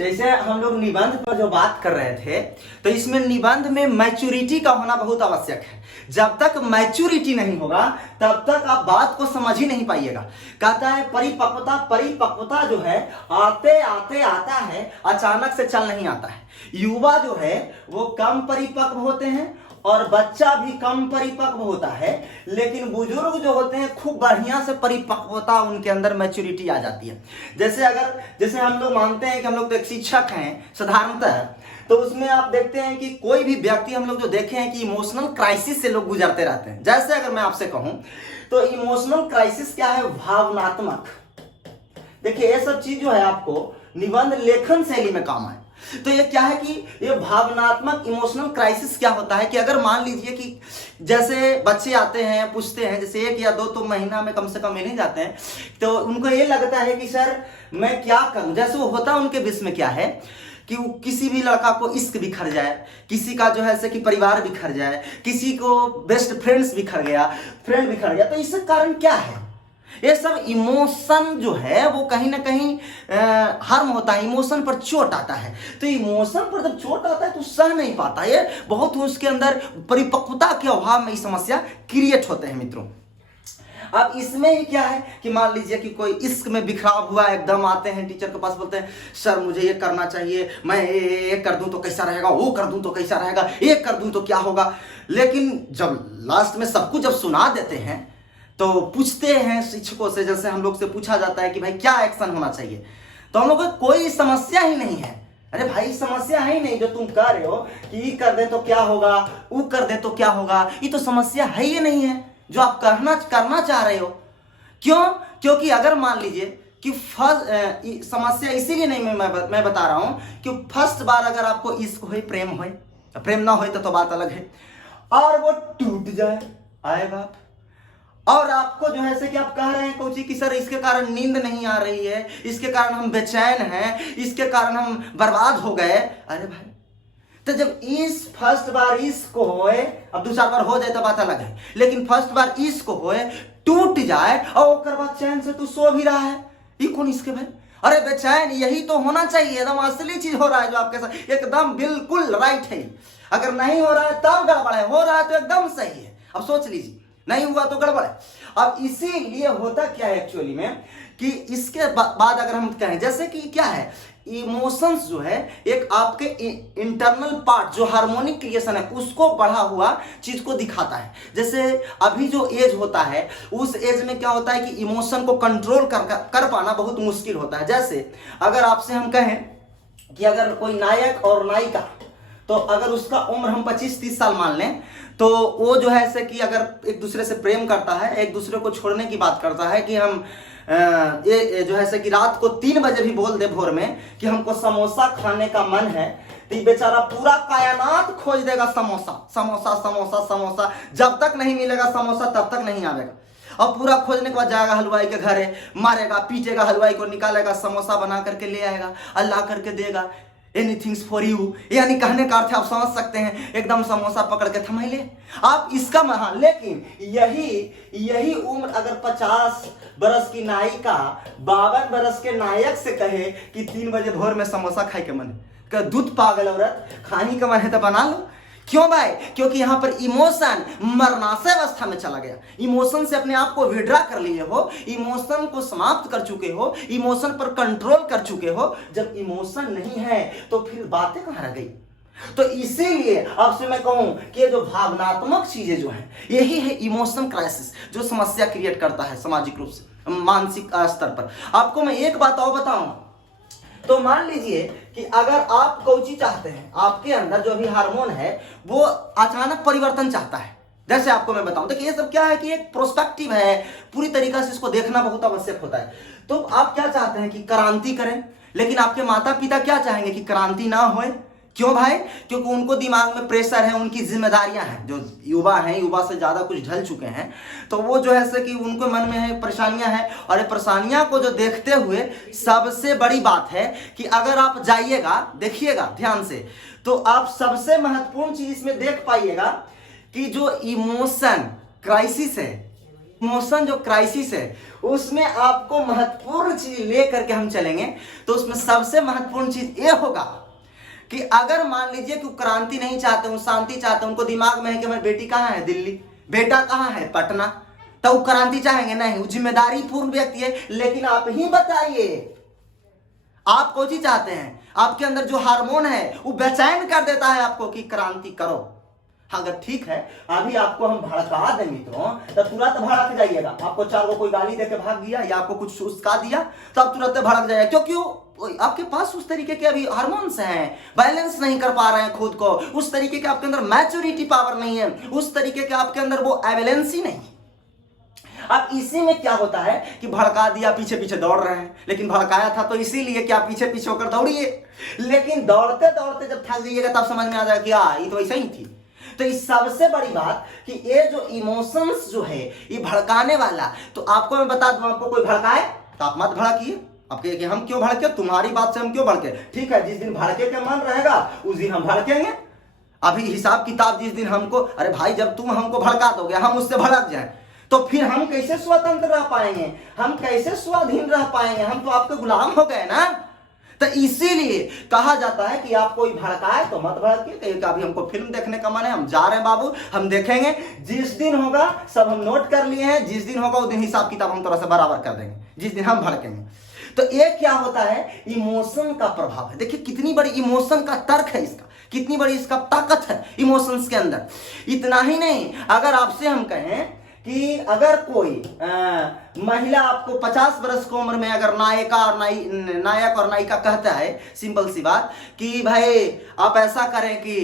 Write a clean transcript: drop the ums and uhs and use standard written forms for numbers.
जैसे हम लोग निबंध पर जो बात कर रहे थे, तो इसमें निबंध में मैच्योरिटी का होना बहुत आवश्यक है। जब तक मैच्योरिटी नहीं होगा तब तक आप बात को समझ ही नहीं पाइएगा। कहता है परिपक्वता, परिपक्वता जो है आते आते आता है, अचानक से चल नहीं आता है। युवा जो है वो कम परिपक्व होते हैं और बच्चा भी कम परिपक्व होता है, लेकिन बुजुर्ग जो होते हैं खूब बढ़िया से परिपक्वता उनके अंदर मैच्योरिटी आ जाती है। जैसे हम लोग मानते हैं कि हम लोग तो एक शिक्षक हैं साधारणतः, तो उसमें आप देखते हैं कि कोई भी व्यक्ति हम लोग जो देखे हैं कि इमोशनल क्राइसिस से लोग गुजरते रहते हैं। जैसे अगर मैं आपसे कहूं तो इमोशनल क्राइसिस क्या है? भावनात्मक। देखिए ये सब चीज जो है आपको निबंध लेखन शैली में काम आए। तो ये क्या है कि ये भावनात्मक इमोशनल क्राइसिस क्या होता है कि अगर मान लीजिए कि जैसे बच्चे आते हैं पूछते हैं, जैसे 1 या 2 तो महीना में कम से कम मिल ही जाते हैं, तो उनको ये लगता है कि सर मैं क्या करूं। जैसे वो होता है उनके विषय में क्या है कि वो किसी भी लड़का को इश्क बिखर जाए, किसी का जो है से कि परिवार बिखर जाए, किसी को बेस्ट फ्रेंड बिखर गया, तो इसका कारण क्या है? ये सब इमोशन जो है वो कहीं ना कहीं हार्म होता है, इमोशन पर चोट आता है। तो इमोशन पर जब चोट आता है तो सह नहीं पाता, ये बहुत उसके अंदर परिपक्वता के अभाव में ये समस्या क्रिएट होते हैं मित्रों। अब इसमें ही क्या है कि मान लीजिए कि कोई इश्क में बिखराव हुआ, एकदम आते हैं टीचर के पास, बोलते हैं सर मुझे ये करना चाहिए, मैं ये कर दूं तो कैसा रहेगा, वो कर दूं तो कैसा रहेगा, ये कर दूं तो क्या होगा। लेकिन जब लास्ट में सब कुछ जब सुना देते हैं तो पूछते हैं शिक्षकों से, जैसे हम लोग से पूछा जाता है कि भाई क्या एक्शन होना चाहिए, तो हम लोग को कोई समस्या ही नहीं है। अरे भाई समस्या है ही नहीं, जो तुम कर रहे हो कि ये कर दे तो क्या होगा, वो कर दे तो क्या होगा, ये तो समस्या है ही नहीं है जो आप करना चाह रहे हो। क्यों? क्योंकि अगर मान लीजिए कि समस्या इसीलिए नहीं मैं बता रहा हूं कि फर्स्ट बार अगर आपको इश्क हो, प्रेम ना हो तो बात अलग है, और वो टूट जाए, आए बाप, और आपको जो है से कि आप कह रहे हैं कोची कि सर इसके कारण नींद नहीं आ रही है, इसके कारण हम बेचैन हैं, इसके कारण हम बर्बाद हो गए। अरे भाई तो जब इस फर्स्ट बार इसको होए, अब दूसरा बार हो जाए तो बात अलग है, लेकिन फर्स्ट बार इसको होए टूट जाए और ओकर बाद चैन से तू सो भी रहा है, ये कौन इसके भाई? अरे बेचैन यही तो होना चाहिए, एकदम असली चीज हो रहा है जो आपके साथ, एकदम बिल्कुल राइट है। अगर नहीं हो रहा है तब गड़बड़ है, हो रहा है तो एकदम सही है। अब सोच लीजिए नहीं हुआ तो गड़बड़ है। अब इसीलिए होता क्या है एक्चुअली में कि इसके बाद अगर हम कहें जैसे कि क्या है, इमोशंस जो है एक आपके इंटरनल पार्ट जो हार्मोनिक क्रिएशन है उसको बढ़ा हुआ चीज को दिखाता है। जैसे अभी जो एज होता है उस एज में क्या होता है कि इमोशन को कंट्रोल कर पाना बहुत मुश्किल होता है। जैसे अगर आपसे हम कहें कि अगर कोई नायक और नायिका, तो अगर उसका उम्र हम 25-30 साल मान लें, तो वो जो है ऐसे कि अगर एक दूसरे से प्रेम करता है, एक दूसरे को छोड़ने की बात करता है कि हम ये जो है ऐसे कि रात को 3 बजे भी बोल दे भोर में कि हमको समोसा खाने का मन है, तो ये बेचारा पूरा कायनात खोज देगा समोसा समोसा समोसा समोसा, जब तक नहीं मिलेगा समोसा तब तक नहीं आवेगा। और पूरा खोजने के बाद जाएगा हलवाई के घरे, मारेगा पीटेगा हलवाई को, निकालेगा समोसा बना करके ले आएगा, अल्लाह करके देगा, एनीथिंग्स फॉर यू, यानी कहने का अर्थ आप समझ सकते हैं, एकदम समोसा पकड़ के थमैले आप इसका महा। लेकिन यही उम्र अगर 50 बरस की नायिका 52 बरस के नायक से कहे कि 3 बजे भोर में समोसा खाए के मन है, दूध पागल औरत, खाने का मन है तो बना लो। क्यों भाई? क्योंकि यहां पर इमोशन मरनाशय अवस्था में चला गया, इमोशन से अपने आप को विड्रा कर लिए हो, इमोशन को समाप्त कर चुके हो, इमोशन पर कंट्रोल कर चुके हो। जब इमोशन नहीं है तो फिर बातें कहां रह गई? तो इसीलिए आपसे मैं कहूं कि जो भावनात्मक चीजें जो हैं यही है इमोशन क्राइसिस जो समस्या क्रिएट करता है सामाजिक रूप से, मानसिक स्तर पर। आपको मैं एक बात और बताऊं, तो मान लीजिए कि अगर आप कोई चाहते हैं, आपके अंदर जो भी हार्मोन है वो अचानक परिवर्तन चाहता है, जैसे आपको मैं बताऊं, देखिए ये सब क्या है कि एक प्रोस्पेक्टिव है, पूरी तरीके से इसको देखना बहुत आवश्यक होता है। तो आप क्या चाहते हैं कि क्रांति करें, लेकिन आपके माता पिता क्या चाहेंगे कि क्रांति ना होए। क्यों भाई? क्योंकि उनको दिमाग में प्रेशर है, उनकी जिम्मेदारियां हैं, जो युवा हैं, युवा से ज्यादा कुछ ढल चुके हैं, तो वो जो है से कि उनको मन में है परेशानियां हैं, और ये परेशानियां को जो देखते हुए सबसे बड़ी बात है कि अगर आप जाइएगा देखिएगा ध्यान से, तो आप सबसे महत्वपूर्ण चीज इसमें देख पाइएगा कि जो इमोशन क्राइसिस है, इमोशन जो क्राइसिस है उसमें आपको महत्वपूर्ण चीज लेकर के हम चलेंगे। तो उसमें सबसे महत्वपूर्ण चीज ये होगा कि अगर मान लीजिए कि क्रांति नहीं चाहते हूं, शांति चाहते हैं, उनको दिमाग में है कि हमारी बेटी कहाँ है, दिल्ली, बेटा कहाँ है, पटना, तो वो क्रांति चाहेंगे नहीं। वो जिम्मेदारी पूर्ण व्यक्ति है। लेकिन आप ही बताइए, आप कौन सी चाहते हैं? आपके अंदर जो हार्मोन है वो बेचैन कर देता है आपको कि क्रांति करो। अगर ठीक है अभी आपको हम भड़का दें मित्रों, तो तुरंत भड़क जाइएगा। आपको चार को कोई गाली देके भाग गया या आपको कुछ उसका दिया तो आप तुरंत भड़क जाइएगा, क्योंकि आपके पास उस तरीके के अभी हार्मोन्स हैं, बैलेंस नहीं कर पा रहे हैं खुद को, उस तरीके के आपके अंदर मैच्योरिटी पावर नहीं है, उस तरीके के आपके अंदर वो एविडेंसी नहीं। अब इसी में क्या होता है कि भड़का दिया, पीछे पीछे दौड़ रहे हैं, लेकिन भड़काया था तो इसीलिए कि आप पीछे पीछे होकर दौड़िए। लेकिन दौड़ते दौड़ते जब थक जाइएगा तब समझ में आ जाएगा कि ये तो ऐसा ही थी। तो इस सबसे बड़ी बात कि ये जो इमोशंस जो है ये भड़काने वाला, तो आपको मैं बता दूं, आपको कोई भड़काए तो आप मत भड़किए। आपके कि हम क्यों भड़के, तुम्हारी बात से हम क्यों भड़के? ठीक है, जिस दिन भड़के के मन रहेगा उस दिन हम भड़केंगे। अभी हिसाब किताब जिस दिन हमको, अरे भाई जब तुम हमको भड़का दोगे हम उससे भड़क जाए तो फिर हम कैसे स्वतंत्र रह पाएंगे, हम कैसे स्वाधीन रह पाएंगे? हम तो आपके गुलाम हो गए ना। तो इसीलिए कहा जाता है कि आप कोई भड़काए तो मत भड़किए। कहीं अभी हमको फिल्म देखने का मन है, हम जा रहे हैं बाबू, हम देखेंगे, जिस दिन होगा सब हम नोट कर लिए हैं, जिस दिन होगा उस दिन हिसाब किताब हम थोड़ा सा बराबर कर देंगे, जिस दिन हम भड़केंगे। तो ये क्या होता है, इमोशन का प्रभाव है। देखिए कितनी बड़ी इमोशन का तर्क है इसका, कितनी बड़ी इसका ताकत है इमोशंस के अंदर। इतना ही नहीं, अगर आपसे हम कहें कि अगर कोई महिला आपको 50 वर्ष की उम्र में अगर नायक और नायिका कहता है, सिंपल सी बात कि भाई आप ऐसा करें कि